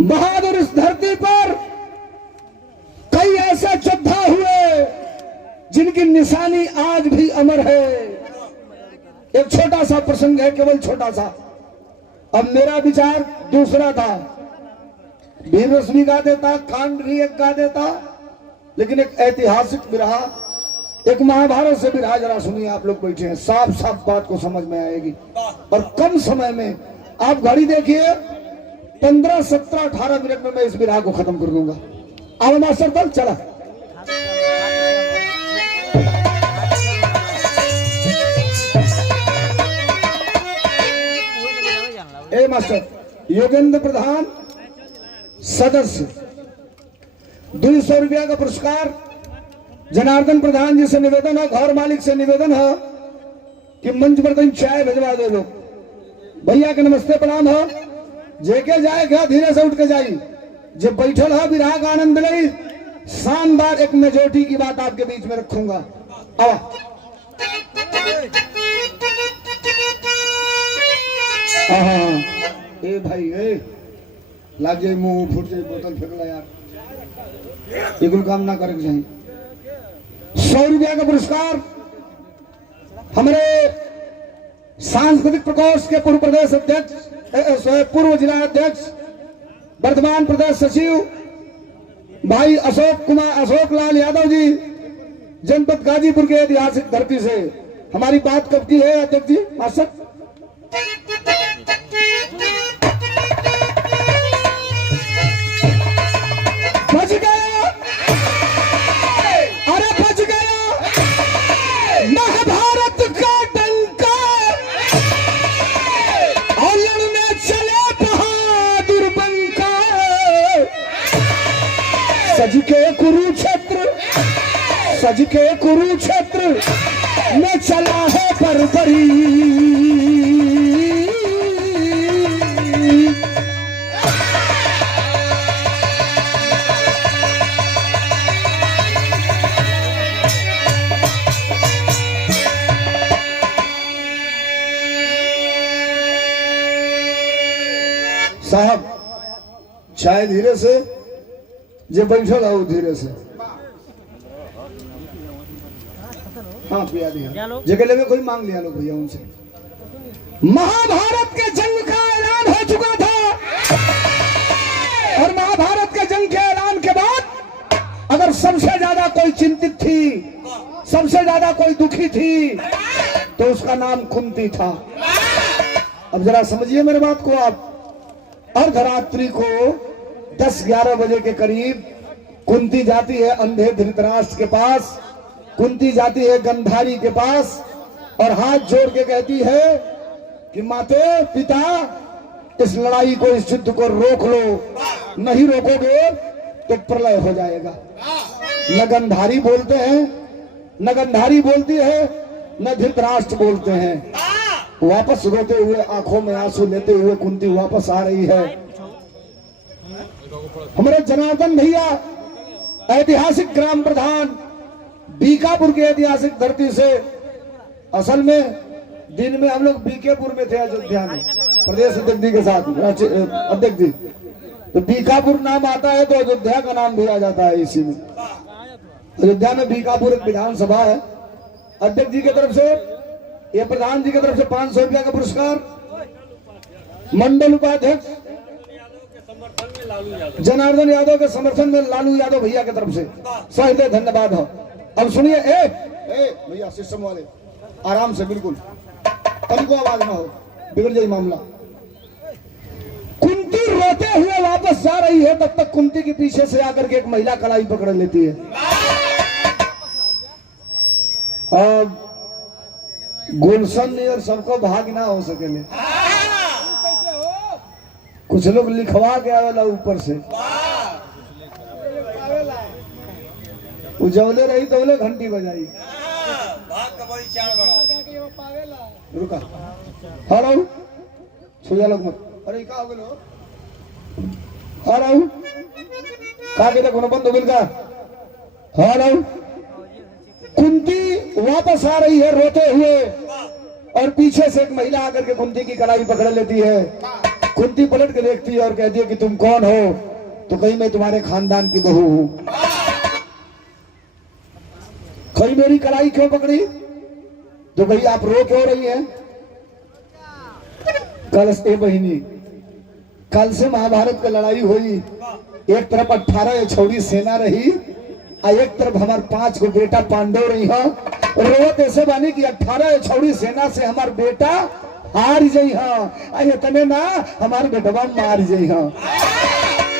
बहादुर इस धरती पर कई ऐसे योद्धा हुए जिनकी निशानी आज भी अमर है। एक छोटा सा प्रसंग है, केवल छोटा सा। अब मेरा विचार दूसरा था, भीम रस भी गा देता, कांड भी एक गा देता, लेकिन एक ऐतिहासिक बिरहा, एक महाभारत से बिरहा जरा सुनिए। आप लोग बैठे हैं, साफ साफ बात को समझ में आएगी और कम समय में। आप घड़ी देखिए, 15, 17, 18 मिनट में मैं इस बिरहा को खत्म कर दूंगा। आओ मास्टर दल, चला। ए मास्टर, योगेंद्र प्रधान सदस्य, 200 रुपया का पुरस्कार। जनार्दन प्रधान जी से निवेदन है, घर मालिक से निवेदन है कि मंच पर कहीं चाय भिजवा दे लो। भैया के नमस्ते प्रणाम है। जेके जाए क्या, धीरे से उठ के जाई। जब बैठल है विराह का आनंद लई, शानदार एक मेजोरिटी की बात आपके बीच में रखूंगा। आओ। ए भाई, ए लाग जाए, मुंह फूट जाए, बोतल फेंकला यार, ये कुल काम ना करे चाहिए। 100 रुपया का पुरस्कार हमारे सांस्कृतिक प्रकोष्ठ के पूर्व प्रदेश अध्यक्ष, पूर्व जिला अध्यक्ष, वर्तमान प्रदेश सचिव भाई अशोक लाल यादव जी, जनपद गाजीपुर के ऐतिहासिक धरती से। हमारी बात कब की है अध्यक्ष जी? मास्टर बच गया, अरे बच गया महाभारत का डंका, और लड़ने चले बहादुर बंका। सज के कुरुक्षेत्र, सज के कुरुक्षेत्र में चला है बर्बरी। साहब चाय धीरे से, जे बैठल आओ धीरे से। हाँ पिया दिया, जगह लेवे कोई मांग लिया लोग भैया उनसे। महाभारत के जंग का ऐलान हो चुका था, और महाभारत के जंग के ऐलान के बाद अगर सबसे ज्यादा कोई चिंतित थी, सबसे ज्यादा कोई दुखी थी, तो उसका नाम कुंती था। अब जरा समझिए मेरे बात को आप। अर्धरात्रि को 10-11 बजे के करीब कुंती जाती है अंधे धृतराष्ट्र के पास, कुंती जाती है गंधारी के पास और हाथ जोड़ के कहती है कि माते पिता, इस लड़ाई को, इस युद्ध को रोक लो, नहीं रोकोगे तो प्रलय हो जाएगा। न गंधारी बोलते हैं, न गंधारी बोलती है, न धृतराष्ट्र बोलते हैं। वापस रोते हुए, आंखों में आंसू लेते हुए कुंती वापस आ रही है। हमारे जनार्दन भैया ऐतिहासिक ग्राम प्रधान, बीकापुर की ऐतिहासिक धरती से। असल में दिन में हम लोग बीकेपुर में थे, अयोध्या में, प्रदेश अध्यक्ष जी के साथ, अध्यक्ष जी। तो बीकापुर नाम आता है तो अयोध्या का नाम भी आ जाता है इसी में। अयोध्या में बीकापुर एक विधानसभा है। अध्यक्ष जी की तरफ से, ये प्रधान जी की तरफ से 500 रुपया का पुरस्कार। मंडल उपाध्यक्ष जनार्दन यादव के समर्थन में लालू यादव भैया की तरफ से सहृदय धन्यवाद हो। अब सुनिए, ए भैया सिस्टम वाले, आराम से, बिल्कुल हमको आवाज ना हो, बिगड़ जाए मामला। कुंती रोते हुए वापस जा रही है, तब तक कुंती के पीछे से आकर के एक महिला कलाई पकड़ लेती है। और गुलशन और सबको भाग ना हो सके, कुछ लोग लिखवा के आवेला ऊपर से, उजवले रही तो बोले घंटी बजाई। रुका, हेलो छुया लोग मत, अरे का हो गलो, हेलो का के देखो बंद हो गया का। हेलो, कुंती वापस आ रही है रोते हुए, और पीछे से एक महिला आकर के कुंती की कलाई पकड़ लेती है। कुंती पलट के देखती है और कहती है कि तुम कौन हो? तो कहीं मैं तुम्हारे खानदान की बहू हूं। कहीं मेरी कलाई क्यों पकड़ी? तो कहीं आप रो क्यों रही हैं? कल से बहिनी, कल से महाभारत की लड़ाई हुई। एक तरफ 18 छौड़ी सेना रही और एक तरफ हमार 5 को बेटा पांडव रही हो। रोत ऐसे बानी कि 18 छौड़ी सेना से हमार बेटा हार जाइ हो, इतने ना हमार बेटवा मार जाइ हो।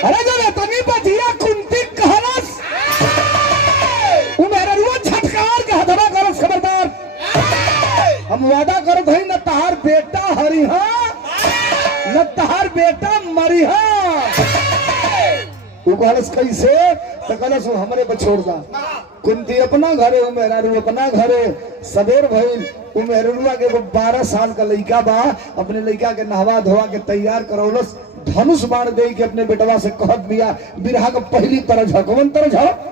अरे जो तनी बजिया कुंती कहलस मेरा रुआ झटकार के हथवा करस। खबरदार, हम वादा करत हई न तहार बेटा हरी हा न तहार बेटा मरी हा। वो कहलस कैसे? तो कहलस वो हमरे पर छोड़ दा। कुंती अपना घरे, वो मेहरारू अपना घरे। सवेर भइल, वो मेहरुआ के 12 साल का लड़का बा, अपने लड़का के नहवा धोवा के तैयार करौलस। धनुष बाण दे के अपने बेटवा से कहत दिया, बिरहा का पहली तरह झकवन तरह झक।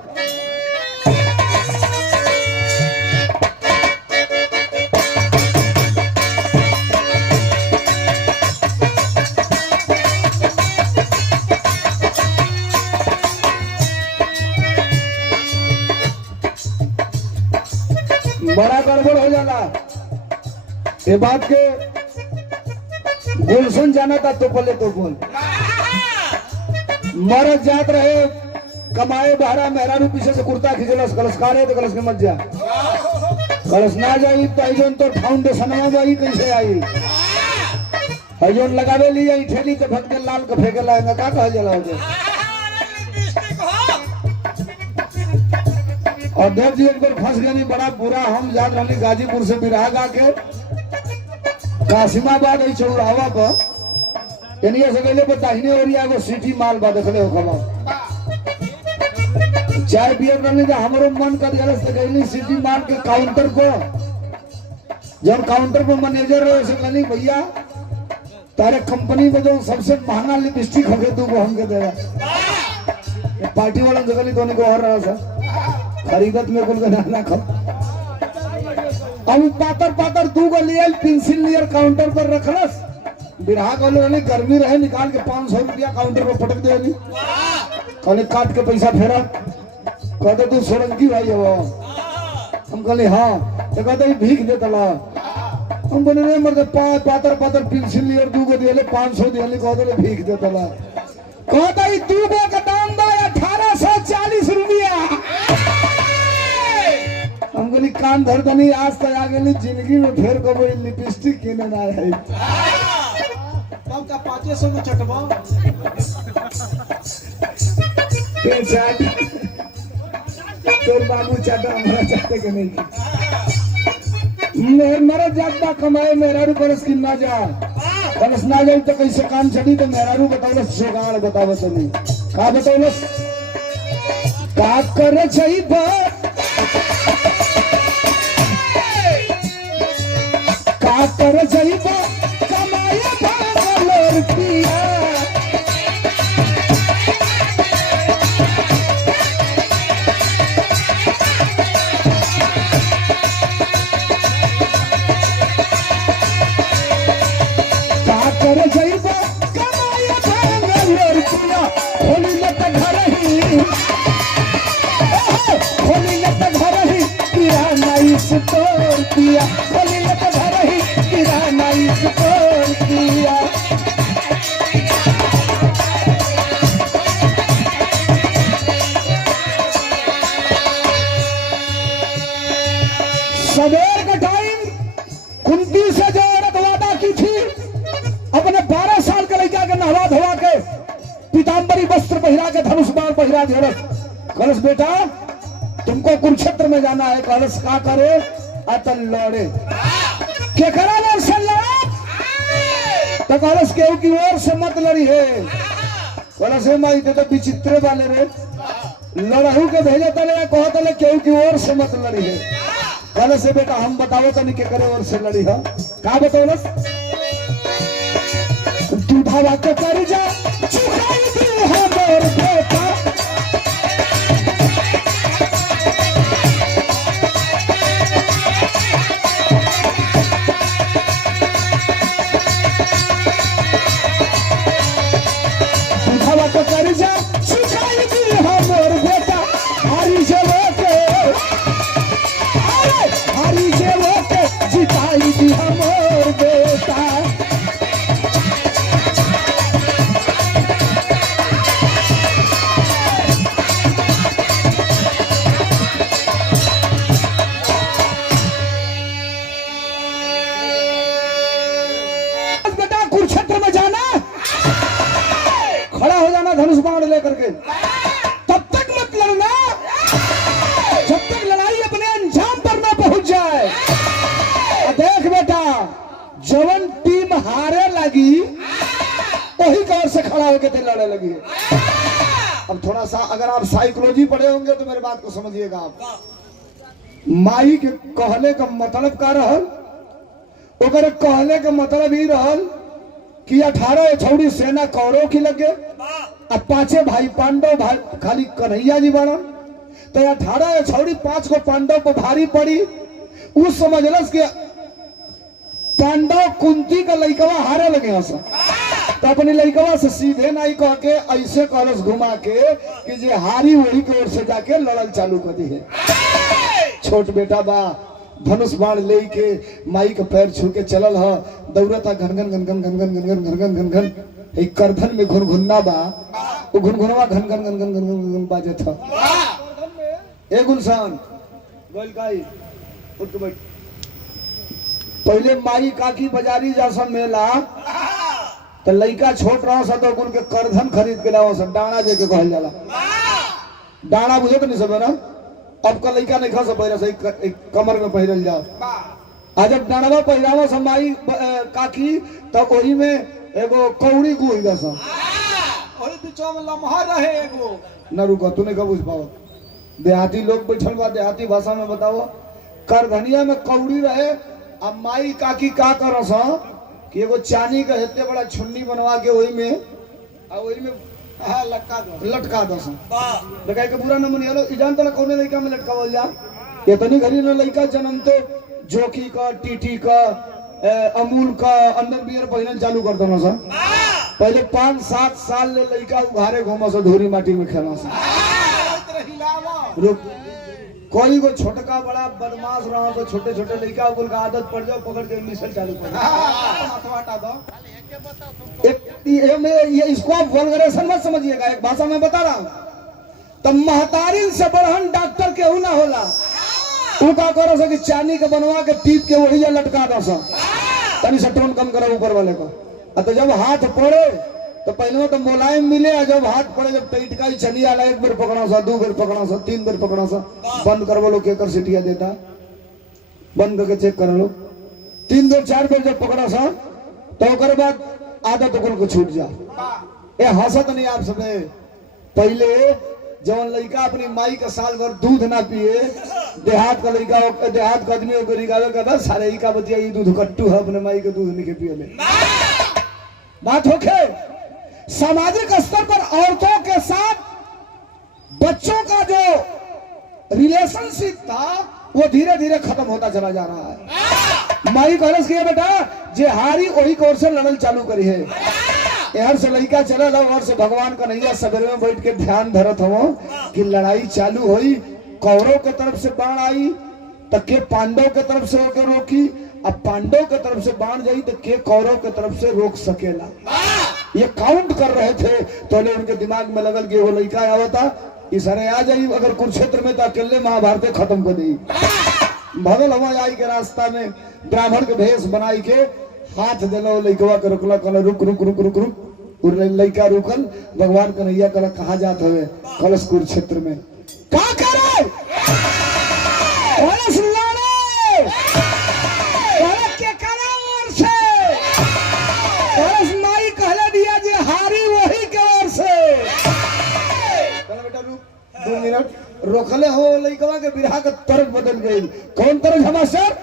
बड़ा गड़बड़ हो जाला। ये बात के गुलशन जाना था तो पहले तो बोल मरद जात रहे कमाए बहरा मेहरारू पीछे से कुर्ता खींचलस कलश कारे तो कलश के मत जा। कलश ना जाई तो आइजोन तो फाउंडेशन में जाई कैसे आई? आइजोन लगावे ली आई ठेली तो भक्त के लाल के फेंके लाएंगे का कह जाला हो। और देव जी एक बार फंस गई बड़ा बुरा। हम जात रही गाजीपुर से बिरहा गा के कासिमाबाद चौराहा पर एनिया से गए दाहिने ओरिया को सिटी माल बा देखले हो खबा। चाय पियर रही तो हमारो मन कर गलस तो गई सिटी माल के काउंटर पर। जब काउंटर पर मैनेजर रहे से कहली भैया तारे कंपनी में जो सबसे महंगा लिपस्टिक होके तू वो हमके दे पार्टी वाला से कहली तो उनको और रहा था खरीदत में कुल ना खा। अब पातर पातर दू को लिया पेंसिल लियर काउंटर पर रखलस। बिरहा कहले गर्मी रहे निकाल के 500 रुपया काउंटर पर पटक दे। कहले काट के पैसा फेरा। कहते तू सोलंकी भाई है वो? हम कहले हाँ। तो कहते भीख दे तला। हम बोले नहीं मर्द पातर पातर पेंसिल लियर दू को दिए 500 दिए। कहते भीख दे तला। कहता दू को का दाम दो 1840 रुपया। हम बोली कान धर दनी आज तक आ गई जिंदगी में फिर कबो लिपस्टिक किने ना है। तब का 500 में चटबा पेचाट तोर बाबू चाटा हमारा चाटे के नहीं। मेरा जाता कमाए मेहरारू परस की ना जा परस ना जाए तो कैसे काम चली। तो मेहरारू बतावलस जोगाड़ बतावत नहीं का बतावलस का करे चाहिए कर जाइबो कमाए भागल रुपया। का कर जाइबो कमाए भागल रुपया। होली लत घर ही होली लत घर ही किराना इस तोड़ दिया। होली लत घर ही किराना इस तोड़ दिया। सवेर का टाइम कुंती से जो औरत वादा की थी अपने 12 साल के लड़का के नहवा धोवा के पीताम्बरी वस्त्र पहिरा के धनुष बाण पहिरा दिया। कलश बेटा तुमको कुरुक्षेत्र में जाना है। कलश का करे अतल लड़े के करा से लड़ा तो कलश केहू की ओर से मत लड़ी है। कलश माई तो विचित्र वाले रे लड़ाहू के भेजे तले कहो तले केहू की ओर से मत लड़ी है। कलश से बेटा हम बताओ तो नहीं के करे ओर से लड़ी है का बताओलस तू धावा के कर जा चुकाई दी है मोर बेटा। धनुष बाण लेकर के, तब तक मत लड़ना जब तक लड़ाई अपने अंजाम पर ना पहुंच जाए। देख बेटा, जवन टीम हारे लगी वही गौर से खड़ा होकर ते लड़ने लगी। अब थोड़ा सा अगर आप साइकोलॉजी पढ़े होंगे तो मेरे बात को समझिएगा आप। माई के कहले का मतलब का रहल, ओकर कहले का मतलब ही रहल कि 18 छौड़ी सेना कौरव की लगे, अब 5 भाई पांडव भाई खाली कन्हैया जी बना, तो 18 छौड़ी 5 को पांडव पर भारी पड़ी। उस समझलस के पांडव कुंती का लइकवा हारे लगे हंस, तो अपनी लइकवा से सीधे नहीं कह के ऐसे कहलस घुमा के कि जे हारी वही की ओर से जाके लड़ल चालू कर दी है। छोट बेटा बा धनुष बाण ले के माई के पैर छू के चलल ह, दौड़ता घनघन घनघन घनघन घनघन घनघन घनघन, एक करधन में घुनघुन्ना बा, वो घुनघुनवा घनघन घनघन घनघन बाजे था। ए गुलशन गोल काई उठ के बैठ। पहले माई काकी बाजारी जा मेला तो लइका छोट रहा सा तो उनके करधन खरीद के लाओ सा, डाना दे के कहल जाला। डाना बुझे तो नहीं सब ना, अब का लइका नहीं खा सब एक कमर में पहिरल जाओ। आज जब डानवा पहिरावा सब माई काकी तब वही में एगो कौड़ी गुई दस ओही बीचो में लम्हा रहे एगो। न रुको, तूने कब बुझ पाओ? देहाती लोग बैठल बा, देहाती भाषा में बताओ। करधनिया में कौड़ी रहे, अब माई काकी का करस कि एगो चांदी का हेते बड़ा छुन्नी बनवा के वही में हाँ लटका दस। लगा के पूरा न मनियालो इजान तो कौने लइका में लटकावल जा। इतनी घड़ी न लइका जन्मते जोकी का, टीटी का, अमूल का अंदर बियर पहिरन चालू कर दो सा। पहले 5-7 साल ले लइका उघारे घूमा सा, धूरी माटी में खेला सा। रुक, कोई को छोटका बड़ा बदमाश रहा तो छोटे छोटे लड़का बोल का आदत पड़ जाओ, पकड़ के मिसल चालू कर ये इसको आप वल्गरेशन मत समझिएगा, एक भाषा में बता रहा हूं। तब महतारिन से बड़हन डॉक्टर केहू ना होला। तू का करो सो कि चांदी के बनवा के टीप के वही लटका दो सा, तनी से टोन कम करो ऊपर वाले को। तो जब हाथ पड़े तो पहले तो मुलायम मिले, जब हाथ पड़े जब टैटका ही चली आला, 1 बेर पकड़ा सा, 2 बेर पकड़ा सा, 3 बेर पकड़ा सा, बंद कर बोलो केकर सिटिया देता, बंद करके चेक कर लो। 3 बेर 4 बेर जब पकड़ा सा तो ओकर बाद आदत ओकर को छूट जा। ए हंसत नहीं आप सबे। पहले जवन लड़का अपनी माई का साल भर दूध ना पिए, देहात का लड़का, देहात का आदमी ओकर रिगावे का बस सारे का बतिया ये दूध कट्टू है, अपने माई के दूध नहीं पिए ले। बात होके सामाजिक स्तर पर औरतों के साथ बच्चों का जो रिलेशनशिप था वो धीरे धीरे खत्म होता चला जा रहा है। माई कहलस किया बेटा जे हारी वही कोर से लड़ल चालू करी है। यार से लड़का चला था और से भगवान का नैया सवेरे में बैठ के ध्यान धरत हो कि लड़ाई चालू हुई, कौरव के तरफ से बाण आई तो के पांडव के तरफ से होकर रोकी, अब पांडव के तरफ से बाण जाई तो के कौरव के तरफ से रोक सकेला। ये काउंट कर रहे थे तो उनके दिमाग में लगल कि वो लड़का आया था इस अरे आ जाई, अगर कुरुक्षेत्र में तो अकेले महाभारत खत्म कर दी। भगल हवा आई के रास्ता में ब्राह्मण के भेष बनाई के हाथ दिलो, लड़कवा के रुकला, कहला रुक रुक रुक रुक रुक। लड़का रुकल, भगवान कन्हैया कहला कहाँ जात हवे? कलश कुरुक्षेत्र में। का करे? कलश लाने कलश के करार से, कलश माई कहले दिया जे हारी वही के ओर से। कहला बेटा रुक 2 मिनट, रोकले हो लड़कवा के बिरहा का तरज बदल गई। कौन तरज है मास्टर?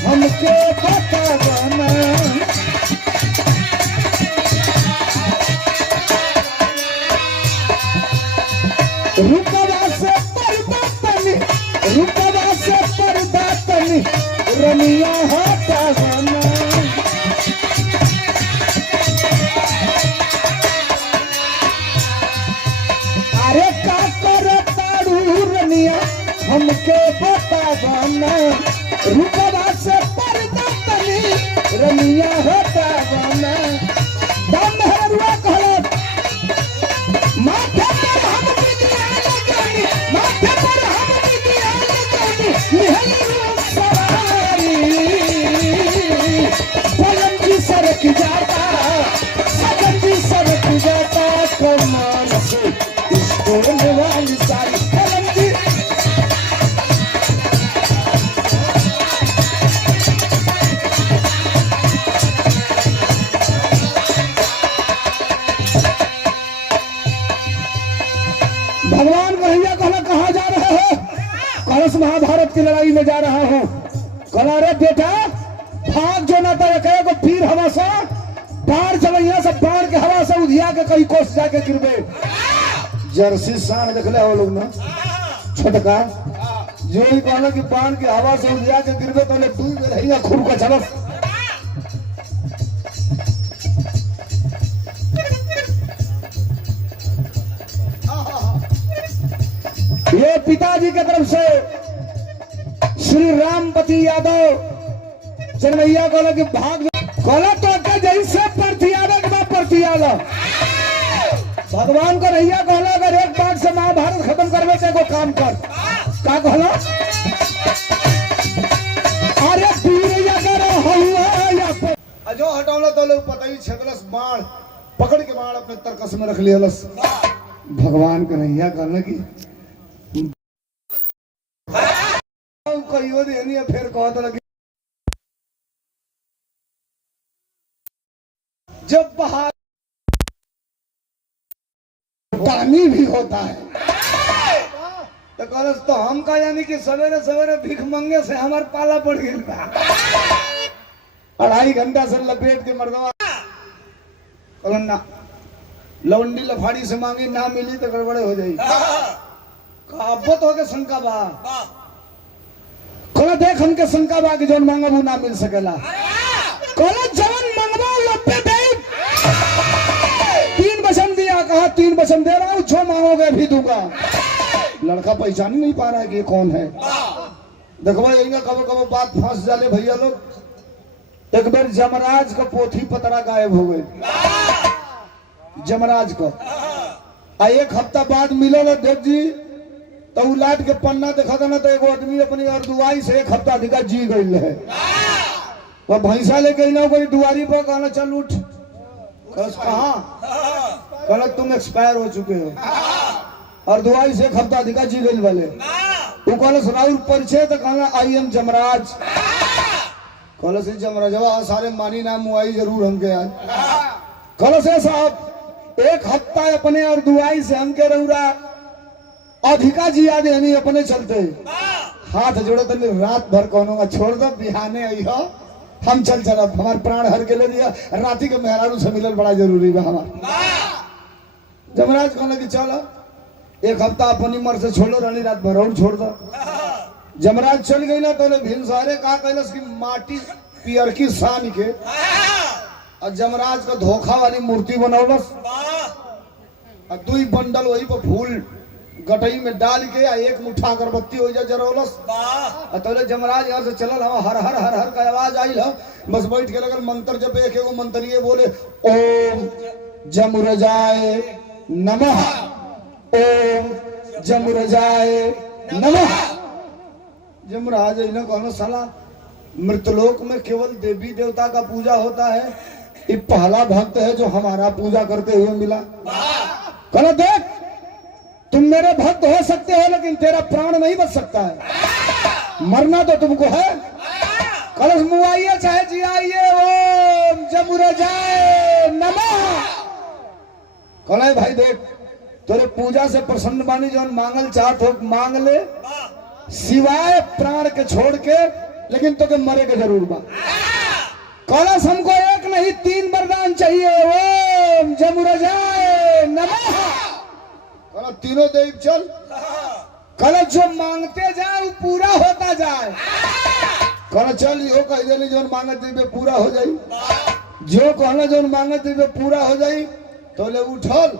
हमके बतावना रुकवा से पर्दा तनी रनिया हटावना। अरे का करे हमके बतावना रूपवा से पर्दा तनी रमिया होतावना दाम हरुआ कहलो माथे पर हम बिटिया लगानी माथे पर हम बिटिया लगानी निहली रूप सवारी पलम की सरक जाता सजन की सरक जाता कमान से इसको वाली सारी पलम की भगवान कन्हैया कहला कहाँ जा रहे हो? कलश महाभारत की लड़ाई में जा रहा हूँ। कहला रे बेटा भाग जो ना तो कहे को फिर हवा से बाढ़ चलैया सब बाढ़ के हवा से उधिया के कहीं कोस जाके गिरबे। जर्सी सांड देख ले हो लोग ना छोटका जो ही कहला कि बाढ़ के हवा से उधिया के गिरबे तो ले डूब रहिया खुर को चलस। ये पिताजी के तरफ से श्री रामपति यादव चनमैया कहला कि भाग कहला तो के जैसे परथियावे के बाद परथियाला भगवान को नैया कहला अगर एक बार से महाभारत खत्म करवे ते को काम कर का कहला अरे वीर अगर हुआ या अजो हटावला तो लोग पता ही छगलस बाण पकड़ के बाण अपने तरकस में रख लियलस। भगवान को नैया कहला कि कहियो देनी है फिर कहत लगी जब बाहर पानी भी होता है तो कलस तो हम का यानी कि सवेरे सवेरे भीख मंगे से हमार पाला पड़ गई बा। 2.5 घंटा से लपेट के मर्दवा कहलन ना लवंडी लफाड़ी से मांगी ना मिली तो गड़बड़े हो जाई काबत हो के शंका बा कहला देख हमके शंका बा कि जौन मांगब उ ना मिल सकेला कहला जवन मांगबा लपे दे 3 वचन दिया कहा 3 वचन दे रहा हूं जो मांगोगे भी दूंगा। लड़का पहचान नहीं पा रहा है कि ये कौन है। देखो यही कबो कबो बात फंस जाले भैया लोग। एक बार जमराज का पोथी पतरा गायब हो गए जमराज को आ 1 हफ्ता बाद मिलो देव जी तो उलाट के पन्ना देखा था ना तो एगो आदमी अपनी और दुआई से 1 हफ्ता अधिका जी गई है। वह भैंसा लेके ना कोई दुआरी पर कहना चल उठ कहा कहला तुम एक्सपायर हो चुके हो और दुआई से 1 हफ्ता अधिका जी गई वाले तू कहला राहुल परिचय तो कहना आई एम जमराज कहला से जमराजवा सारे मानी नाम मुआई जरूर हमके आज कहला से साहब 1 हफ्ता अपने और दुआई से हमके रहुरा अधिका जी याद नहीं अपने चलते हाथ जोड़े तो रात भर कहूंगा छोड़ दो बिहाने आई हो हम चल हमारे प्राण हर के ले दिया राती के मेहरारू से मिलल बड़ा जरूरी बा हमार। जमराज कहने की चल 1 हफ्ता अपनी मर से छोड़ो रानी रात भर और छोड़ दो। जमराज चल गई ना तो भीम सारे कहा कैलस की माटी पियर की सान के और जमराज का धोखा वाली मूर्ति बनौलस और 2 बंडल वही पर फूल गटई में डाल के 1 मुठ्ठा अगरबत्ती हो जा जरौलस तो जमराज यहाँ से चलल हम हर हर हर हर का आवाज आई है बस बैठ के लगल मंत्र जब एक एगो मंत्रिये बोले ओम जमुरजाय नमः ओम जमुरजाय नमः। जमराज इन्हें कहना साला मृतलोक में केवल देवी देवता का पूजा होता है ये पहला भक्त है जो हमारा पूजा करते हुए मिला। कहना देख तुम मेरे भक्त हो सकते हो लेकिन तेरा प्राण नहीं बच सकता है मरना तो तुमको है। कलश मुआइए चाहे जियाइए ओम जमुरजाय नमः। कहना भाई देख तेरे पूजा से प्रसन्न बानी जो मांगल चाहत हो मांग ले सिवाय प्राण के छोड़ के लेकिन तो के मरे के जरूर बा। कलश हमको 1 नहीं 3 वरदान चाहिए ओम जमुरजाय नमः। कहना तीनों देव चल कहना जो मांगते जाए वो पूरा होता जाए। कहना चल यो कह दे जो मांगत दिवे पूरा हो जाई जो कहना जो मांगत दिवे पूरा हो जाई तो ले उठल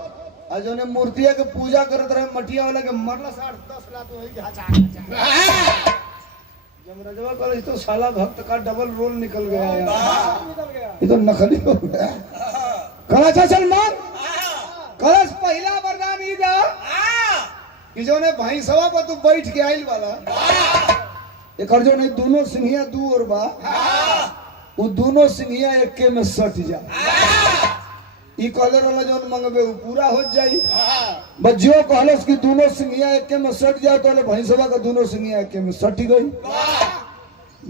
आज ने मूर्तिया के पूजा करत रहे मटिया वाला के मरला 8-10 लाख वही के हचा जमराजवा कल तो साला भक्त का डबल रोल निकल गया यार, ये तो नकली हो गया। कला सलमान कलश पहला वरदान ई दा कि जो ने भाई सवा पर तू बैठ के आइल वाला एक जो नहीं दोनों सिंहिया दू और बा वो दोनों सिंहिया एके में सट जा ई कलर वाला जो मंगबे वो पूरा हो जाई। बस जो कहलस कि दोनों सिंहिया एके में सट जाए तो भैंसवा का दोनों सिंहिया एके में सट गई।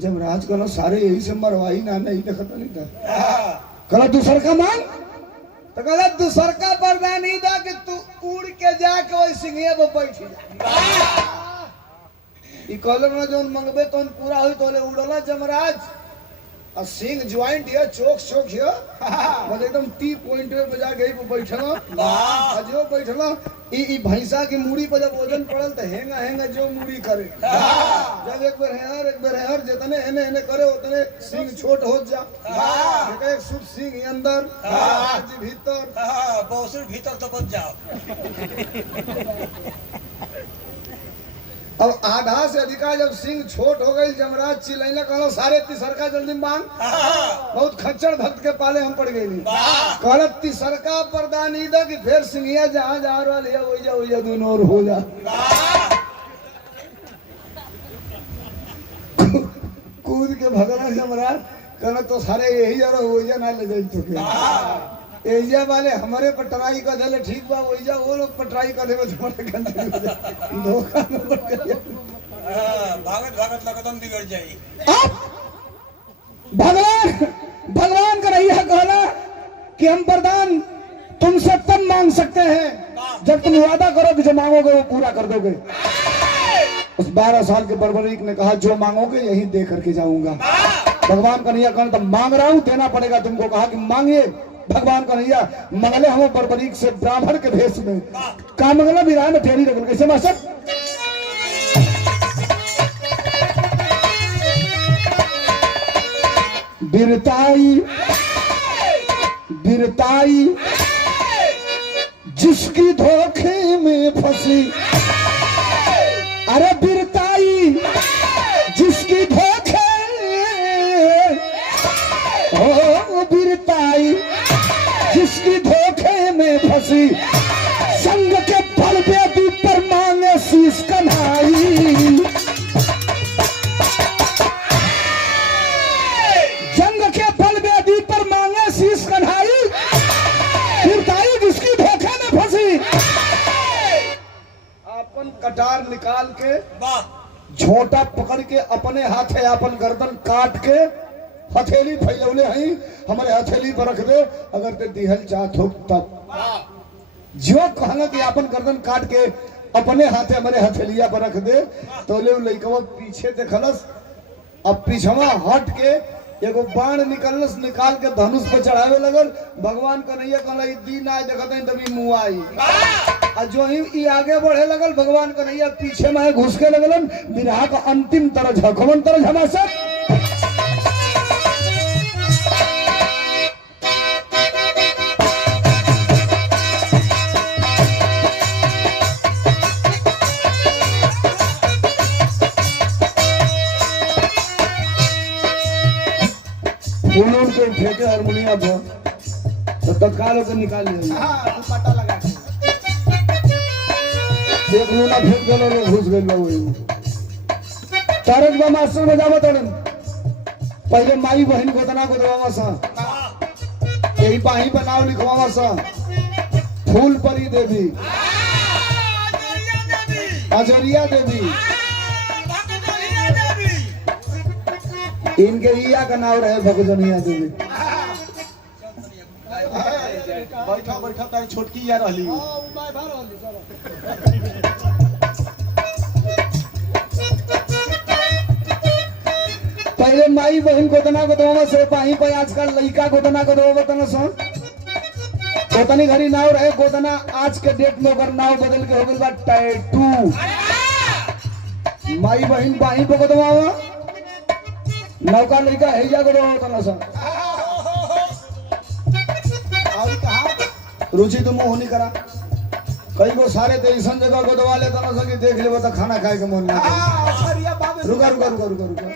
जब राज कहलो सारे यही से मरवाई ना नहीं देखत नहीं था कहला दूसर का मांग तो कहला दूसर का वरदान ही था कि तू उड़ के जाके वही सिंहिया पे बैठ जा। ई कलर वाला जो मंगबे तो पूरा हुई तो उड़ला जमराज और सिंह ज्वाइंट है चोक चोक है मतलब एकदम टी पॉइंट पे बजा गई वो बैठला जो बैठला ई भैंसा की मूड़ी पर जब वजन पड़ल तो हेंगा हेंगा जो मूड़ी करे जब एक बेर हेर जितने एने एने करे उतने सिंह छोट हो जा एक शुभ सिंह अंदर भीतर बौसुर भीतर तो बच जाओ। अब आधा से अधिका जब सिंह छोट हो गई जमराज चिल्लाने कहलो सारे तिसरका जल्दी मांग बहुत खच्चर भक्त के पाले हम पड़ गई कहल तिसरका वरदान ई दा कि फिर सिंहिया जहां जा रहा लिया वही जा दोनों और हो जा कूद के भगना जमराज कहना तो सारे यही जा रहा हो जा ना ले जाए तो क्या एजिया वाले हमारे पर ट्राई कर दे ठीक बा ओइजा वो लोग पर ट्राई कर दे तुम्हारे गंदे धोखा में पड़ गए भागत भागत लगदम बिगड़ जाई। भगवान का रही है कहना कि हम वरदान तुमसे तब मांग सकते हैं जब तुम वादा करो कि जो मांगोगे वो पूरा कर दोगे। उस 12 साल के बर्बरीक ने कहा जो मांगोगे यही दे करके जाऊंगा। भगवान का नहीं कहना तब मांग रहा हूं देना पड़ेगा तुमको। कहा कि मांगिए। भगवान का नैया मंगले हम बर्बरीक से ब्राह्मण के भेष में का मंगला विराय में फेरी रखल कैसे मास्टर बिरताई बिरताई जिसकी धोखे में फंसी अरे बिरताई जिसकी धोखे हो बिरताई जिसकी धोखे में फंसी संग के बल बेदी पर मांगे शीश कन्हाई जंग के बल बेदी पर मांगे शीश कन्हाई बिरताई जिसकी धोखे में फंसी अपन कटार निकाल के झोटा पकड़ के अपने हाथे अपन गर्दन काट के हथेली फैलौले हई हमारे हथेली पर रख दे अगर ते दिहल चाहत हो तब जो कहना कि अपन गर्दन काट के अपने हाथे हमारे हथेलिया पर रख दे तो ले लइकवा पीछे देखलस अब पीछवा हट के एगो बाण निकलस निकाल के धनुष पे चढ़ावे लगल। भगवान कन्हैया कहला ई दिन आए देखत हई तभी मुंह आई आ जो ही आगे बढ़े लगल भगवान कन्हैया पीछे में घुस के लगलन विरह का अंतिम तरज हकमन तरज हमासा फूलों के फेंके हारमोनिया पर तो तत्काल होकर निकाल लिया पता लगा एक लूना फेंक गलो लोग घुस गए वही तारक बा मास्टर बजावत हन पहले माई बहन गोतना गोदवावा सा यही पाही बनाव लिखवावा सा फूल परी देवी अजरिया देवी इनके इया का नाम रहे भगजनिया देवी। बैठा बैठा तारी छोटकी या रहली पहले माई बहन गोतना गोदवा से पाही पे आजकल लड़का गोतना गोदवा तना सा गोतनी घड़ी नाव रहे गोतना आज के डेट में अगर नाव बदल के हो गई बा टैटू माई बहन पाही पे गोदवा नौका लड़का हैया गोदवा तना सा और कहा रुचि तो मुंह नहीं करा कई को सारे तो ऐसा जगह गोदवा ले तो ना सकी देख ले तो खाना खाए के मन ना करे। रुका रुका रुका रुका रुका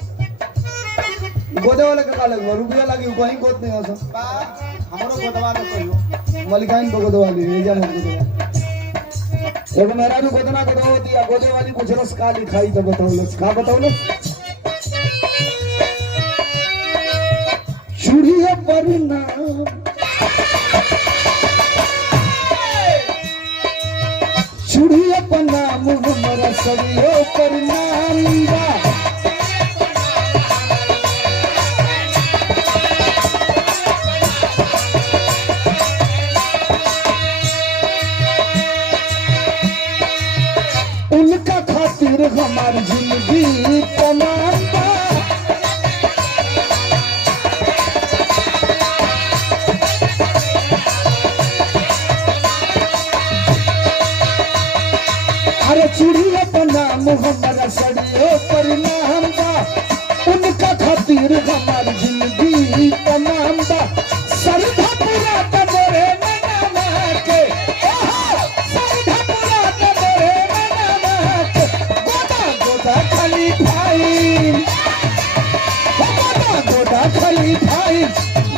गोदे वाले का लगवा रुपया लगी कहीं गोद नहीं हो सब हमरो गोदवा ले कहियो मलिकाइन को गोदवा ली रेजा मत गोदवा एगो मेरा भी गोदना गोदवा दिया गोदे वाली कुछ रस का लिखाई तो बताओ का बताओ लो चूड़िया परिणाम चूड़िया परिणाम हमारा सरियो परिणाम बा उनका खातिर हमारी जिंदगी तमाम बा अरे चूड़िया परिणाम हमारा सड़ियो परिणाम बा उनका खातिर हमारी जिंदगी तमाम बा सरधा पूरा तमरे नैना के सरधा पूरा तमरे नैना के गोदा गोदा खाली भाई गोदा खाली भाई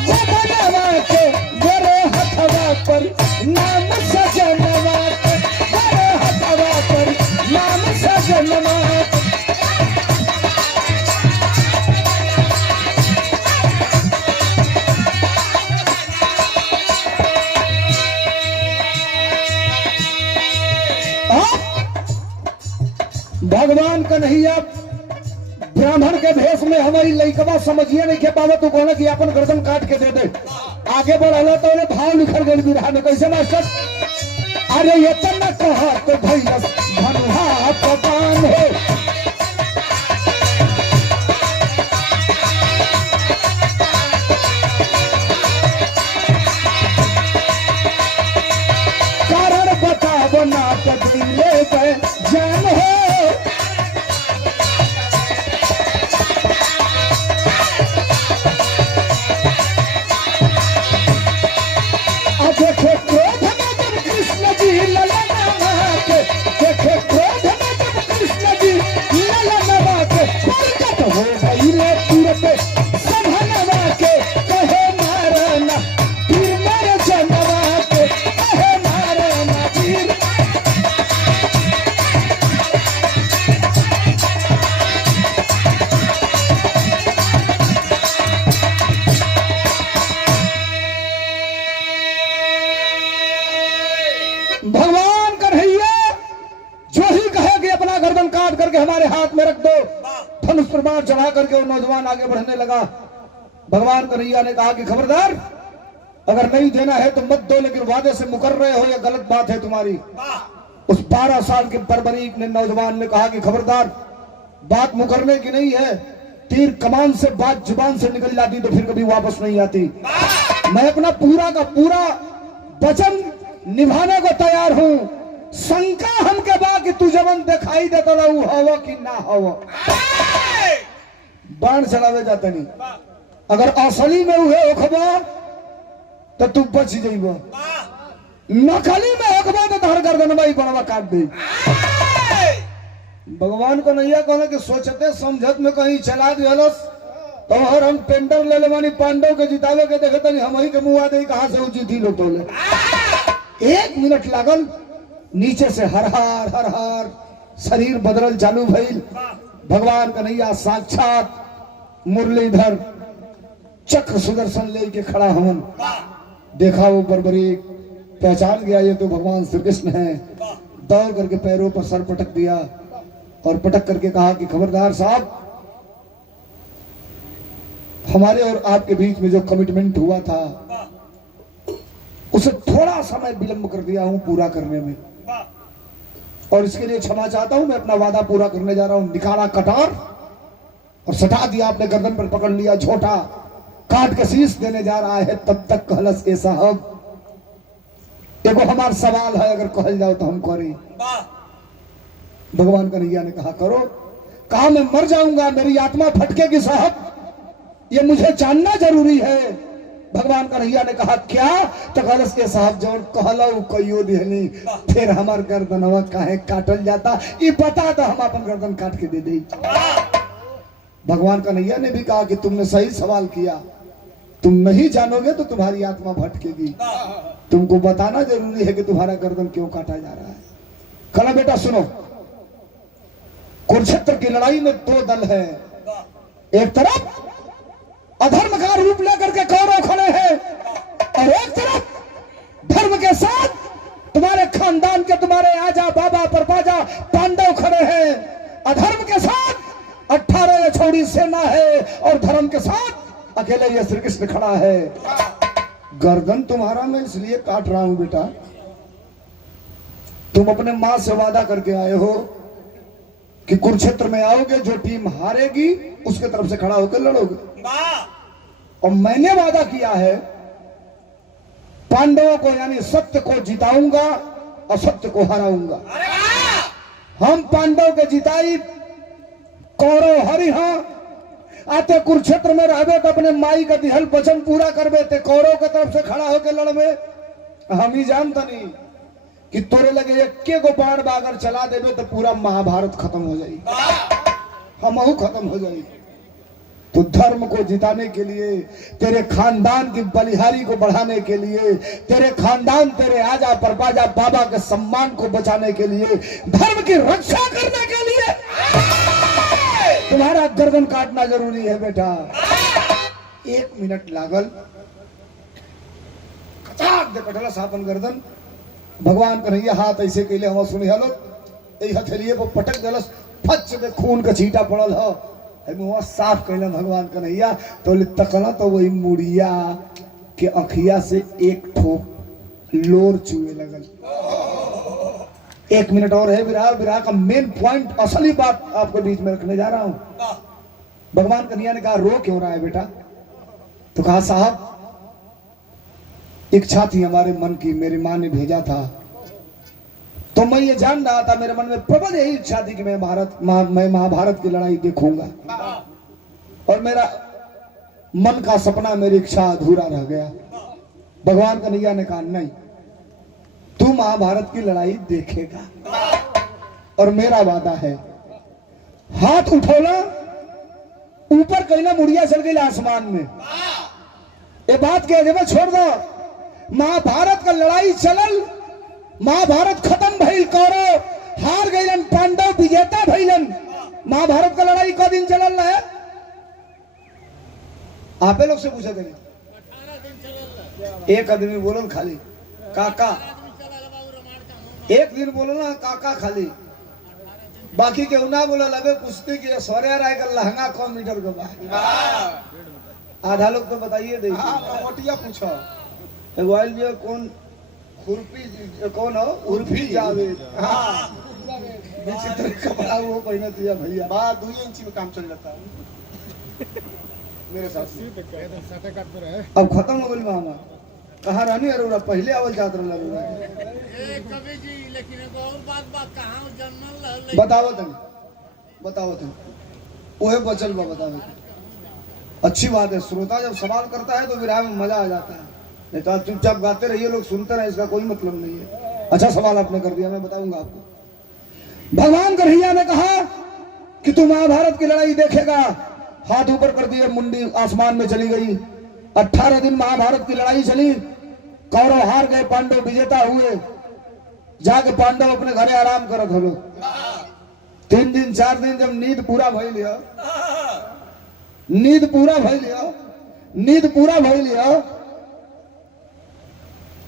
गोदा के गोरे हथवा पर नाम सजनवा के गोरे हथवा पर नाम सजनवा भगवान कन्हैया ब्राह्मण के भेष में हमारी लइकवा समझिए नहीं के पावे तो कहना कि अपन गर्दन काट के दे दे आगे बढ़ला तो उन्हें भाव लिखल गए बिरहा में कैसे मास्टर अरे ये तो न कहा तो भैया धनुहा पकान है कारण बताओ ना तो दिले पे जान हो देखे क्रोध में जब कृष्ण जी ललनवा के देखे क्रोध में जब कृष्ण जी ललनवा के प्रकट हो गईले तुरते संभनवा के कहे मारना फिर मर जनवा के कहे मारना फिर भगवान कन्हैया जो ही कहे कि अपना गर्दन काट करके हमारे हाथ में रख दो धनुष प्रमाण चढ़ा करके वो नौजवान आगे बढ़ने लगा। भगवान कन्हैया ने कहा कि खबरदार अगर नहीं देना है तो मत दो लेकिन वादे से मुकर रहे हो या गलत बात है तुम्हारी। उस 12 साल के बर्बरीक ने नौजवान ने कहा कि खबरदार बात मुकरने की नहीं है तीर कमान से बात जुबान से निकल जाती तो फिर कभी वापस नहीं आती। मैं अपना पूरा का पूरा वचन निभाने को तैयार हूं। शंका हमके बा कि तू जवन दिखाई देता रहू हवा कि ना हवा बाण चलावे जाते नहीं अगर असली में हुए ओखबा तो तू बच जाइबो नकली में ओखबा तो धर गर्दनवा ही बनवा काट दे। भगवान को नैया कहना कि सोचते समझत में कहीं चला दिलस तो और हम टेंडर ले लेवानी पांडव के जितावे के देखे तनी हम ही के मुआ दे कहां से जीती लोग तो ले 1 मिनट लागल नीचे से हर हर शरीर बदलल चालू भइल। भगवान कन्हैया साक्षात मुरलीधर चक्र सुदर्शन लेके खड़ा हवन। देखा वो बर्बरीक पहचान गया ये तो भगवान श्री कृष्ण है। दौड़ करके पैरों पर सर पटक दिया और पटक करके कहा कि खबरदार साहब हमारे और आपके बीच में जो कमिटमेंट हुआ था उसे थोड़ा समय विलंब कर दिया हूं पूरा करने में और इसके लिए क्षमा चाहता हूं। मैं अपना वादा पूरा करने जा रहा हूं। निकाला कटार और सटा दिया अपने गर्दन पर पकड़ लिया छोटा काट के शीश देने जा रहा है। तब तक कहलस के साहब देखो हमारा सवाल है अगर कहल जाओ तो हम करें। भगवान कन्हैया ने कहा करो। कहा मैं मर जाऊंगा मेरी आत्मा फटकेगी साहब ये मुझे जानना जरूरी है भगवान कन्हैया ने कहा क्या? तो कलश के साहब जौन कहलऊ कहियो दिहनी, फिर हमार गर्दनवा काहे काटल जाता, ये बता तो हम अपन गर्दन काट के दे दे। भगवान कन्हैया ने भी कहा कि तुमने सही सवाल किया, तुम नहीं जानोगे तो तुम्हारी आत्मा भटकेगी, तुमको बताना जरूरी है कि तुम्हारा गर्दन क्यों काटा जा रहा है। कला बेटा सुनो, कुरुक्षेत्र की लड़ाई में दो दल है, एक तरफ अधर्म का रूप लेकर के कौरव खड़े हैं और एक तरफ धर्म के साथ तुम्हारे खानदान के, तुम्हारे आजा बाबा परपाजा पांडव खड़े हैं। अधर्म के साथ 18 छोड़ी सेना है और धर्म के साथ अकेले ये श्री कृष्ण खड़ा है। गर्दन तुम्हारा मैं इसलिए काट रहा हूं बेटा, तुम अपने मां से वादा करके आए हो कि कुरुक्षेत्र में आओगे, जो टीम हारेगी उसके तरफ से खड़ा होकर लड़ोगे। और मैंने वादा किया है पांडवों को यानी सत्य को जिताऊंगा और सत्य को हराऊंगा। हम पांडव के जिताई, कौरव हरिहा आते कुरुक्षेत्र में रहबे तो अपने माई का दिहल वचन पूरा करबे, ते कौरव के तरफ से खड़ा होकर लड़बे। हम ही जानता नहीं कि तोरे लगे एक को बाण बागर चला देबे तो पूरा महाभारत खत्म हो जाएगी, हमहू खत्म हो जाएगी। तो धर्म को जिताने के लिए, तेरे खानदान की बलिहारी को बढ़ाने के लिए, तेरे खानदान, तेरे आजा परपाजा बाबा के सम्मान को बचाने के लिए, धर्म की रक्षा करने के लिए तुम्हारा गर्दन काटना जरूरी है बेटा। 1 मिनट लागल, कचाक दे कटला सापन गर्दन। भगवान कन्हैया हाथ ऐसे कैले हम सुनी हलो, हथेलिए पर पटक दलस, फच दे खून का छींटा पड़ल हो, मुँह साफ कैले भगवान कन्हैया। तो तकला तो वही मुड़िया के अखिया से एक ठोक लोर चुए लगल। 1 मिनट और है, विराह का मेन पॉइंट, असली बात आपके बीच में रखने जा रहा हूं। भगवान कन्हैया ने कहा रो क्यों रहा है बेटा? तो कहा साहब इच्छा थी हमारे मन की, मेरी माँ ने भेजा था, तो मैं ये जान रहा था, मेरे मन में प्रबल यही इच्छा थी कि मैं महाभारत की लड़ाई देखूंगा, और मेरा मन का सपना, मेरी इच्छा अधूरा रह गया। भगवान कन्हैया ने कहा नहीं, तू महाभारत की लड़ाई देखेगा, और मेरा वादा है। हाथ उठोला, ऊपर कहना मुड़िया चल गई आसमान में। ये बात कह दे छोड़ दो, महाभारत का लड़ाई चलल, महाभारत खत्म भइल, कौरव हार गइलन, पांडव विजेता भइलन। महाभारत का लड़ाई का दिन चलल है? आपे लोग से पूछे थे, एक आदमी बोलल खाली काका, एक दिन बोलो ना काका खाली, बाकी के ना बोला लगे पूछते कि सौर्या राय का लहंगा कौन मीटर का बा? आधा लोग तो बताइए दे, पूछो मोबाइल जो कौन खुरपी कौन हो? उर्फी जावेद। हाँ विचित्र कपड़ा वो पहने दिया भैया, बात 2 इंच में काम चल जाता है मेरे साथ। अब खत्म हो गई मामा, कहाँ रहनी अरोरा? पहले आवल जात रहा कवि जी, लेकिन एक और बात कहाँ जनरल बताओ तुम ओहे बचल बा, बताओ। अच्छी बात है, श्रोता जब सवाल करता है तो विराह में मजा आ जाता है, नहीं तो आप चुपचाप गाते रहिए, लोग सुनते रहे, इसका कोई मतलब नहीं है। अच्छा सवाल आपने कर दिया, मैं बताऊंगा आपको। भगवान कन्हैया ने कहा कि तू महाभारत की लड़ाई देखेगा। हाथ ऊपर कर दिए, मुंडी आसमान में चली गई। 18 दिन महाभारत की लड़ाई चली, कौरव हार गए, पांडव विजेता हुए। जाके पांडव अपने घरे आराम करत हो लोग। 3 दिन 4 दिन जब नींद पूरा भइल,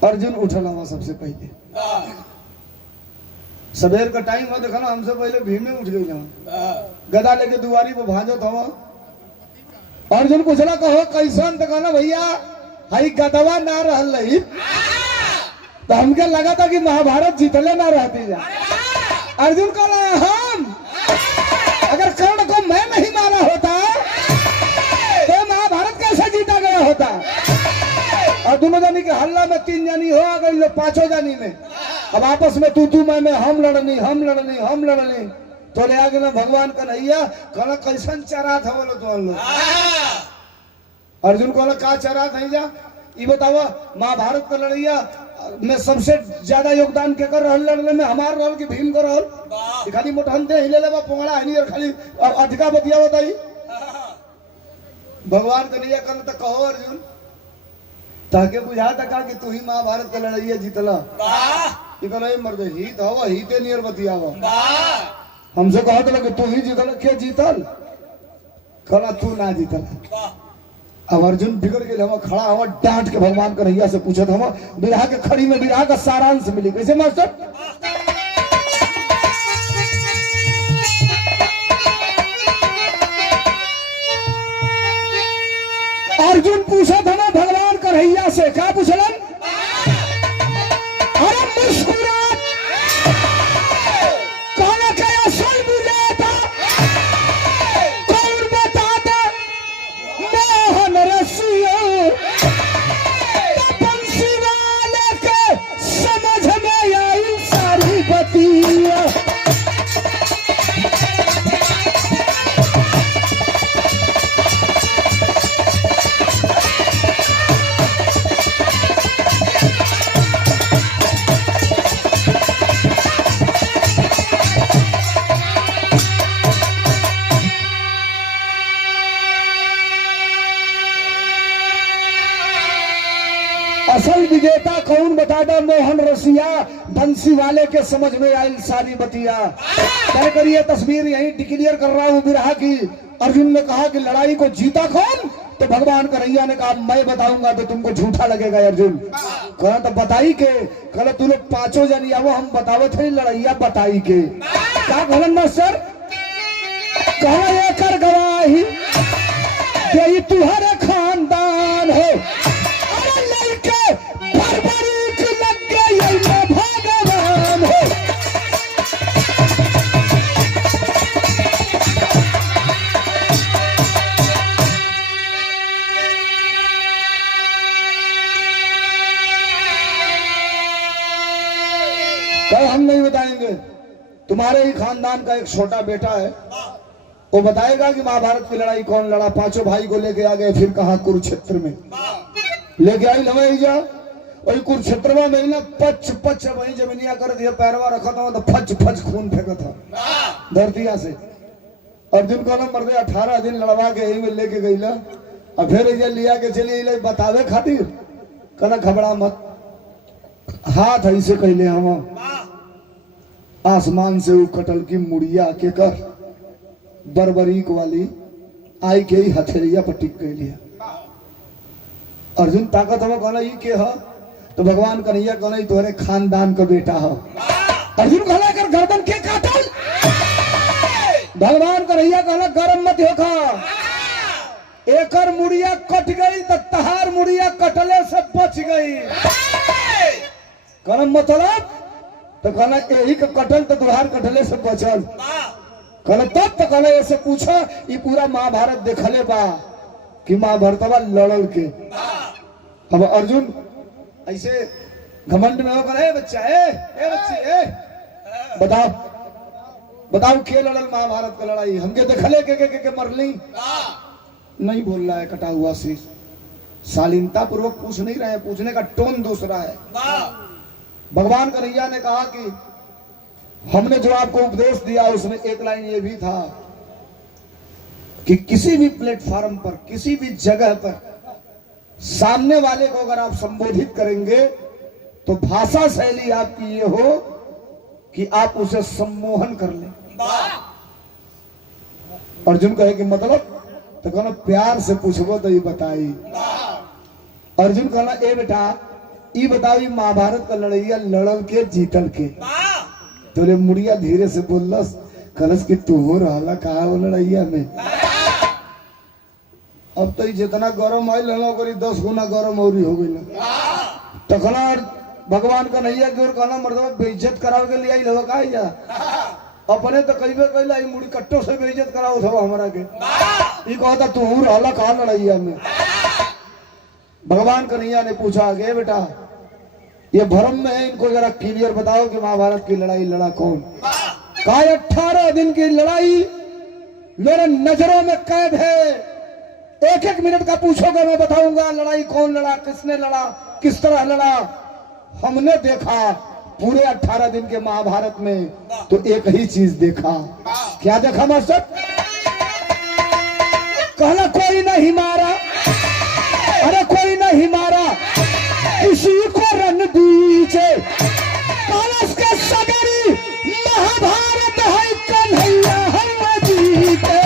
अर्जुन उठल हवा सबसे पहले। सवेर का टाइम हो, देखा ना, हमसे पहले भीड़ में उठ गई, गदा लेके दुआरी पे भाजत हवा। अर्जुन पूछला कहो कैसन? तो कहना भैया हई गदवा ना रहल रही, तो हमके लगा था कि महाभारत जीतले ना रहती जा। अर्जुन कहला हम अगर कर्ण को मैं नहीं मारा होता तो महाभारत कैसे जीता गया होता? और दोनों जानी के हल्ला में 3 जानी हो आ गई, 5 जानी में अब आपस में तू मैं हम लड़नी तो ले आगे ना भगवान कन्हैया कहला कैसन चरा था बोलो तो लोग। अर्जुन कहला का चरा था जा? ये बतावा महाभारत का लड़ैया में सबसे ज्यादा योगदान के कर रहल लड़ने में हमार रहल कि भीम कर रहल? वाह ये खाली मोटहनते हिले लेबा पोंगड़ा हनी और खाली अधिका बतिया बताई। भगवान कन्हैया कल तक कहो अर्जुन ताके बुझा तका कि तू ही महाभारत का लड़ैया जीतला। वाह ये कहला ये मर्द हित हवा हिते नियर बतियावा। वाह हमसे कहा था कि तू ही जीतल के जीतल कहला तू ना जीतल। वाह अब अर्जुन बिगड़ के हम खड़ा हुआ डांट के भगवान कन्हैया से पूछा था बिरहा के खड़ी में बिरहा का सारांश मिली कैसे मास्टर? अर्जुन पूछा था ना भगवान कन्हैया से क्या पूछलन? अरे मुस्कुरात कहना क्या असल बुझा था कौन बता दे मोहन रसिया बंसी वाले के समझ में आई सारी बतिया। असल विजेता कौन बता दे मोहन रसिया बंसी वाले के समझ में आई सारी बतिया। तय करिए तस्वीर यही डिक्लेयर कर रहा हूँ बिरहा की। अर्जुन ने कहा कि लड़ाई को जीता कौन? तो भगवान कन्हैया ने कहा मैं बताऊंगा तो तुमको झूठा लगेगा अर्जुन। कहा तो बताई के? कहा तू लोग पांचों जन आवो हम बतावत है लड़ैया बताई के। क्या कहलन मास्टर? कहा ये कर गवाही यही तुम्हारे खानदान है भगवान हो। कल हम नहीं बताएंगे तुम्हारे ही खानदान का एक छोटा बेटा है वो बताएगा कि महाभारत की लड़ाई कौन लड़ा। पांचों भाई को लेके आ गए फिर कहा कुरुक्षेत्र में लेके आई लवे जा वही कुरुक्षेत्र में ना पच पच वही जमीनिया कर दिया पैरवा रखा था तो फच फच खून फेंका था धरतिया से। अर्जुन को ना मर्दे 18 दिन लड़वा के यही में लेके गई ला और फिर ये लिया के चलिए बतावे खातिर कहना घबरा मत हाथ ऐसे कहले हम आसमान से वो कटल की मुड़िया के कर बरबरीक वाली आई के ही हथेलिया पर टिक गई लिया। अर्जुन ताकत हम कहना ये के है तो भगवान कन्हैया कहना तुम्हारे खानदान का बेटा है। अर्जुन कहला कर गर्दन के काटल? भगवान कन्हैया कहना गरम मत होखा एकर मुड़िया कट गई तो तहार मुड़िया कटले से बच गई। गरम मतलब तो कहना यही का कटल तो तुहार कटले से बचल। कहना तब तो कहना ऐसे पूछा ये पूरा महाभारत देखले बा कि महाभारतवा लड़ल के। अब अर्जुन ऐसे घमंड में होकर ए बच्चा ए बच्ची बताओ बताओ के लड़ल महाभारत का लड़ाई हमके देखले के मरली नहीं बोल रहा है कटा हुआ शीश। शालीनता पूर्वक पूछ नहीं रहे पूछने का टोन दूसरा है। भगवान कन्हैया ने कहा कि हमने जो आपको उपदेश दिया उसमें एक लाइन ये भी था कि किसी भी प्लेटफॉर्म पर किसी भी जगह पर सामने वाले को अगर आप संबोधित करेंगे तो भाषा शैली आपकी ये हो कि आप उसे सम्मोहन कर लें। अर्जुन कहे कि मतलब तो कहना प्यार से पूछबो तो ये बताई। अर्जुन कहना ए बेटा ये बताओ ये महाभारत का लड़ैया लड़ल के जीतल के? तोरे मुड़िया धीरे से बोलस कलस कि तू हो रहा कहा वो लड़ैया में। अब तो जितना गरम आयल करी 10 गुना गरम और हो गई तखना भगवान का नैया की ओर कहना मर्दवा बेइज्जत करावे के लिए आई लवा का जा अपने तो कईबे कहला मुड़ी कट्टो से बेइज्जत कराओ था हमारा के ये कहता तू रहला कहा लड़ैया में। भगवान कन्हैया ने पूछा गे बेटा ये भ्रम में है इनको जरा क्लियर बताओ कि महाभारत की लड़ाई लड़ा कौन? कहा 18 दिन की लड़ाई मेरे नजरों में कैद है एक एक मिनट का पूछोगे मैं बताऊंगा लड़ाई कौन लड़ा, किसने लड़ा, किस तरह लड़ा। हमने देखा पूरे 18 दिन के महाभारत में तो एक ही चीज देखा। क्या देखा मास्टर? कहला कोई नहीं मारा, अरे कोई नहीं मारा किसी को रण दीजे, कलश के सगरी महाभारत है कन्हैया है जीते।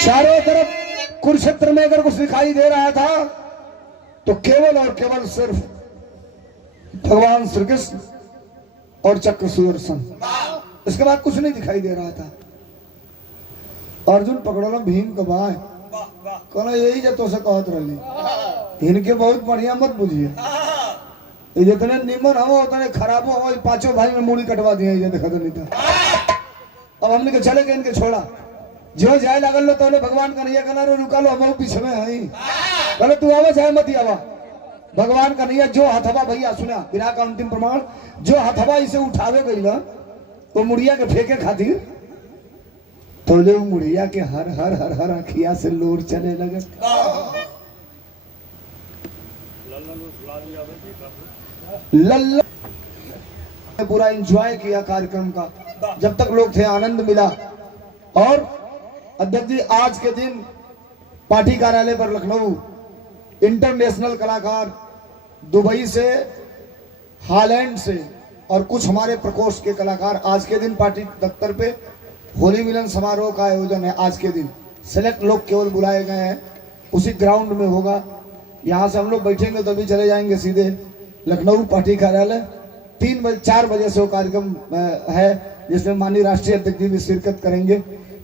चारों तरफ कुरुक्षेत्र में अगर कुछ दिखाई दे रहा था तो केवल और केवल सिर्फ भगवान श्री कृष्ण और चक्र सुदर्शन, इसके बाद कुछ नहीं दिखाई दे रहा था। अर्जुन पकड़ो भीम का भाई, कहना यही जो तो से कहत रही, इनके बहुत बढ़िया मत बुझिए, ये जितने निमन हो उतने खराब हो, पांचों भाई में मूड़ी कटवा दिया ये देखा नहीं था। अब हमने के चले के इनके छोड़ा, जो जाए लगल लो तो भगवान कन्हैया कहना रे रुका लो हम पीछे में है, कहले तू आवा चाहे मत आवा। भगवान कन्हैया जो हथवा भैया सुना बिना का अंतिम प्रमाण, जो हथवा इसे उठावे गई ना तो मुड़िया के फेंके खातिर तो जो मुड़िया के हर हर हर हर अखिया से लोर चले लगे। लल्ला पूरा एंजॉय किया कार्यक्रम का, जब तक लोग थे आनंद मिला। और अध्यक्ष जी आज के दिन पार्टी कार्यालय पर लखनऊ इंटरनेशनल कलाकार दुबई से, हालैंड से और कुछ हमारे प्रकोष्ठ के कलाकार आज के दिन पार्टी दफ्तर पे होली मिलन समारोह का आयोजन है। आज के दिन सेलेक्ट लोग केवल बुलाए गए हैं, उसी ग्राउंड में होगा। यहाँ से हम लोग बैठेंगे तो अभी चले जाएंगे सीधे लखनऊ पार्टी कार्यालय। 4 बजे से वो कार्यक्रम है जिसमें माननीय राष्ट्रीय अध्यक्ष जी भी शिरकत करेंगे।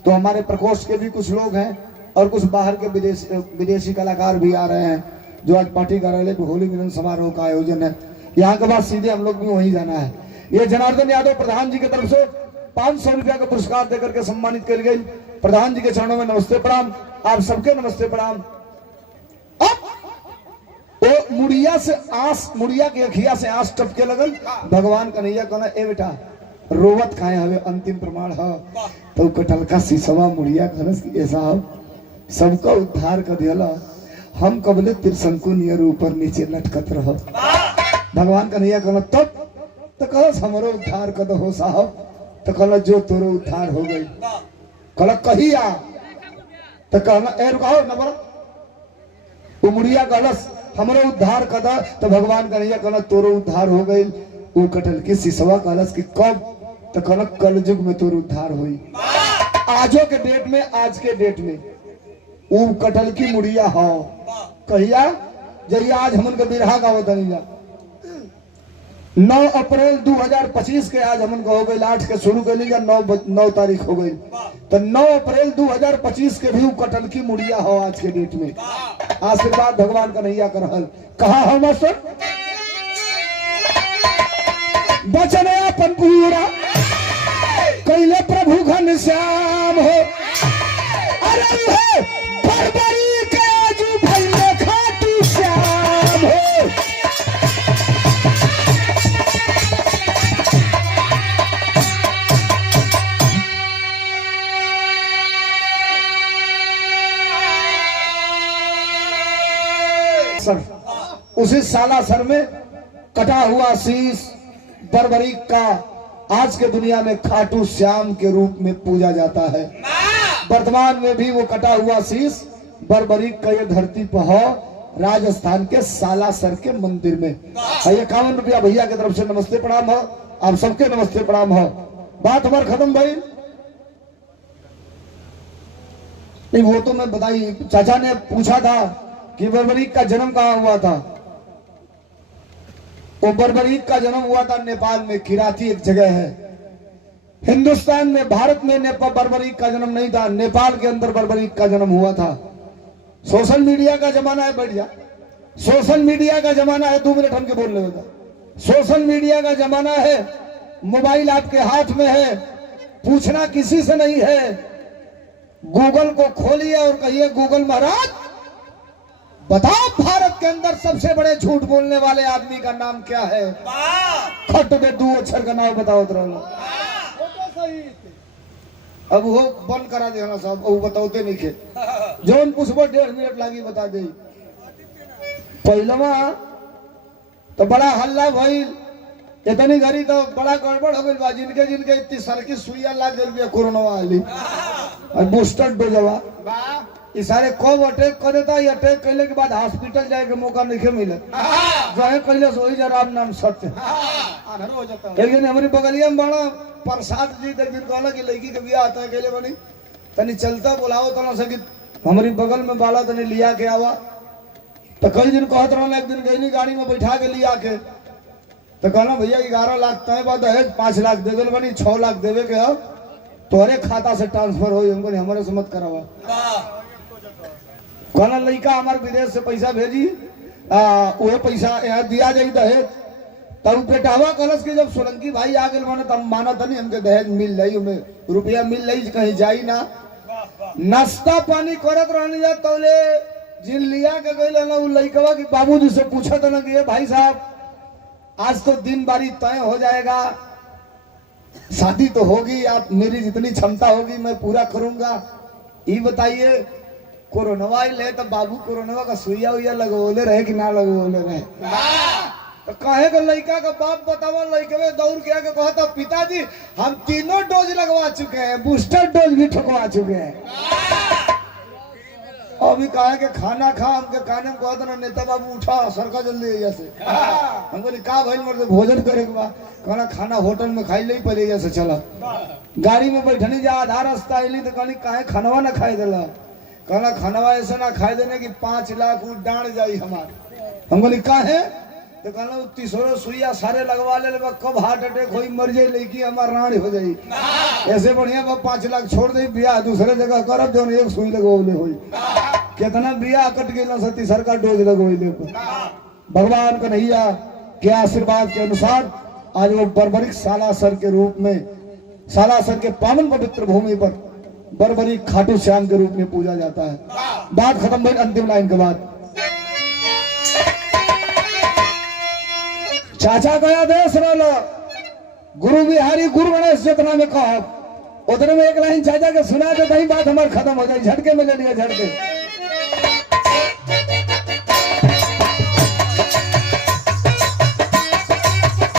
तो हमारे प्रकोष्ठ के भी कुछ लोग हैं और कुछ बाहर के विदेशी कलाकार भी आ रहे हैं, जो आज पार्टी कार्यालय पे होली मिलन समारोह का आयोजन है। यहाँ के बाद सीधे हम लोग भी वहीं जाना है। ये जनार्दन यादव प्रधान जी की तरफ से 500 रुपया का पुरस्कार देकर के सम्मानित कर गई। प्रधान जी के चरणों में नमस्ते प्रणाम, आप सबके नमस्ते प्रणाम। अब वो मुड़िया से आंस, मुड़िया की अखिया से आंस टपके लगल। भगवान कन्हैया कहना ए बेटा रोवत खाए हवे अंतिम प्रमाण है। तो कटल का शीशवा मुड़िया कहलस कि ऐसा सबका उद्धार कर दिया, हम कबले त्रिशंकु नियर ऊपर नीचे लटकत रहो। भगवान कन्हैया कहना तब तो कहस हमरो उद्धार कर दो साहब। तो कहला जो तोरो उद्धार हो गई। कहला कहिया? तो कहना ए रुकाओ न बड़ा। वो मुड़िया कहलस हमरो उद्धार कर दा। तो भगवान कन्हैया कहना तोरो उद्धार हो गई। वो कटल के शीशवा कहलस कि कब? तो कहना कल युग में तोरो उद्धार हुई। आजो के डेट में, आज के डेट में वो कटल की मुड़िया हो कहिया जरिए आज हमन के बिरहा का होता नहीं जा। 9 अप्रैल 2025 के आज हमन को हो गई, 8 के शुरू कर लीजिए, 9 तारीख हो गई। तो 9 अप्रैल 2025 के भी कटल की मुड़िया हो आज के डेट में। आशीर्वाद भगवान कन्हैया का रहल। कहा हो मास्टर बचन अपन पूरा कैले प्रभु घन श्याम हो। अरे बरबरी के आजू भैले खाटू श्याम हो। सर उसी सालासर में कटा हुआ शीश बरबरीक का आज के दुनिया में खाटू श्याम के रूप में पूजा जाता है। वर्तमान में भी वो कटा हुआ शीश बरबरीक का ये धरती पर हो, राजस्थान के सालासर के मंदिर में। 51 रुपया भैया की तरफ से नमस्ते प्रणाम हो, आप सबके नमस्ते प्रणाम हो। बात हमारे खत्म भाई नहीं, वो तो मैं बताई। चाचा ने पूछा था कि बरबरीक का जन्म कहाँ हुआ था। वो बरबरीक का जन्म हुआ था नेपाल में, किराती एक जगह है। हिंदुस्तान में, भारत में बरबरीक का जन्म नहीं था, नेपाल के अंदर बरबरीक का जन्म हुआ था। सोशल मीडिया का जमाना है, बढ़ जा। सोशल मीडिया का जमाना है, 2 मिनट हमके बोल रहे होता। सोशल मीडिया का जमाना है, मोबाइल आपके हाथ में है, पूछना किसी से नहीं है। गूगल को खोलिए और कहिए गूगल महाराज बताओ भारत के अंदर सबसे बड़े झूठ बोलने वाले आदमी का नाम क्या है? खट में 2 अक्षर का नाम बताओ अब वो बंद करा देना साहब, वो बताओते नहीं खे जौन पुष्पो 1.5 मिनट लागी बता दे। पहलवा तो बड़ा हल्ला भइल, इतनी घड़ी तो बड़ा गड़बड़ हो गई बा। जिनके जिनके इतनी सर की सुइया लाग गई कोरोना वाली और बूस्टर डोजवा ये सारे कब अटैक कर देता। ये अटैक करने के बाद हॉस्पिटल जाए के मौका नहीं मिले, जो कहले सोई जा राम नाम सत्य। एक दिन हमारी बगलिया में बड़ा प्रसाद जी एक दिन कहला कि लड़की के बियाह आता है, कहले बनी तनी चलता बुलाओ तो ना सकी हमारी बगल में बाला तनी लिया के आवा। तो कई दिन कहत रहा, एक दिन गई गाड़ी में बैठा के लिया के तो कहना भैया 11 लाख तय बात है, 5 लाख दे दो बनी, 6 लाख देवे के अब तोहरे खाता से ट्रांसफर हो, हमको हमारे से मत करावा। कहना लड़का हमारे विदेश से पैसा भेजी वह पैसा यहाँ दिया जाई दहेज। तब बेटावा कलश के जब सोलंकी भाई आ गए माना तब माना था नहीं हमके दहेज मिल जाई, हमें रुपया मिल जाई, कहीं जाई ना। नाश्ता पानी करत रहने जा तौले जिन लिया के गई ना वो लड़कवा की बाबूजी से पूछा था ना कि भाई साहब आज तो दिन बारी तय हो जाएगा, शादी तो होगी, आप मेरी जितनी क्षमता होगी मैं पूरा करूंगा। ये बताइए कोरोना ले तो बाबू कोरोना का सुइया उइया लगोले रहे कि ना लगोले रहे? तो कहे का लड़का का बाप बतावा, लड़के दौड़ के आके कहता पिताजी हम 3 डोज लगवा चुके हैं, बूस्टर डोज भी ठकवा चुके हैं। अभी कहा के खाना खा, हमके खाने में कहता ना नेता बाबू उठा सरका जल्दी से। हमको का भाई मर्द भोजन करे के बाद कहना खाना होटल में खाई ले पहले जैसे चला। गाड़ी में बैठनी जा आधा रास्ता अली तो कहनी काहे खानवा ना खाई देला? कहना खानवा ऐसा ना खाई देने की 5 लाख डांड जाई हमार। हमको लिखा है तो कहना 300 सुइया सारे लगवा ले, कब हार्ट अटैक हो मर जाए लड़की हमार रानी हो जाई। ऐसे बढ़िया 5 लाख छोड़ दे, बियाह दूसरे जगह करब जो 1 सुई लगोले हो। कितना बियाह कट गया सती सरकार डोज लगोले। भगवान कन्हैया के आशीर्वाद के अनुसार आज वो बर्बरिक सालासर के रूप में, सालासर के पावन पवित्र भूमि पर बर्बरी खाटू श्याम के रूप में पूजा जाता है। बात खत्म हुई, अंतिम लाइन के बाद चाचा गया देश रोलो गुरु बिहारी गुरु गणेश जितना में कहो उतने में एक लाइन चाचा के सुना देता ही बात हमारे खत्म हो जाए। झटके में ले लिया झटके।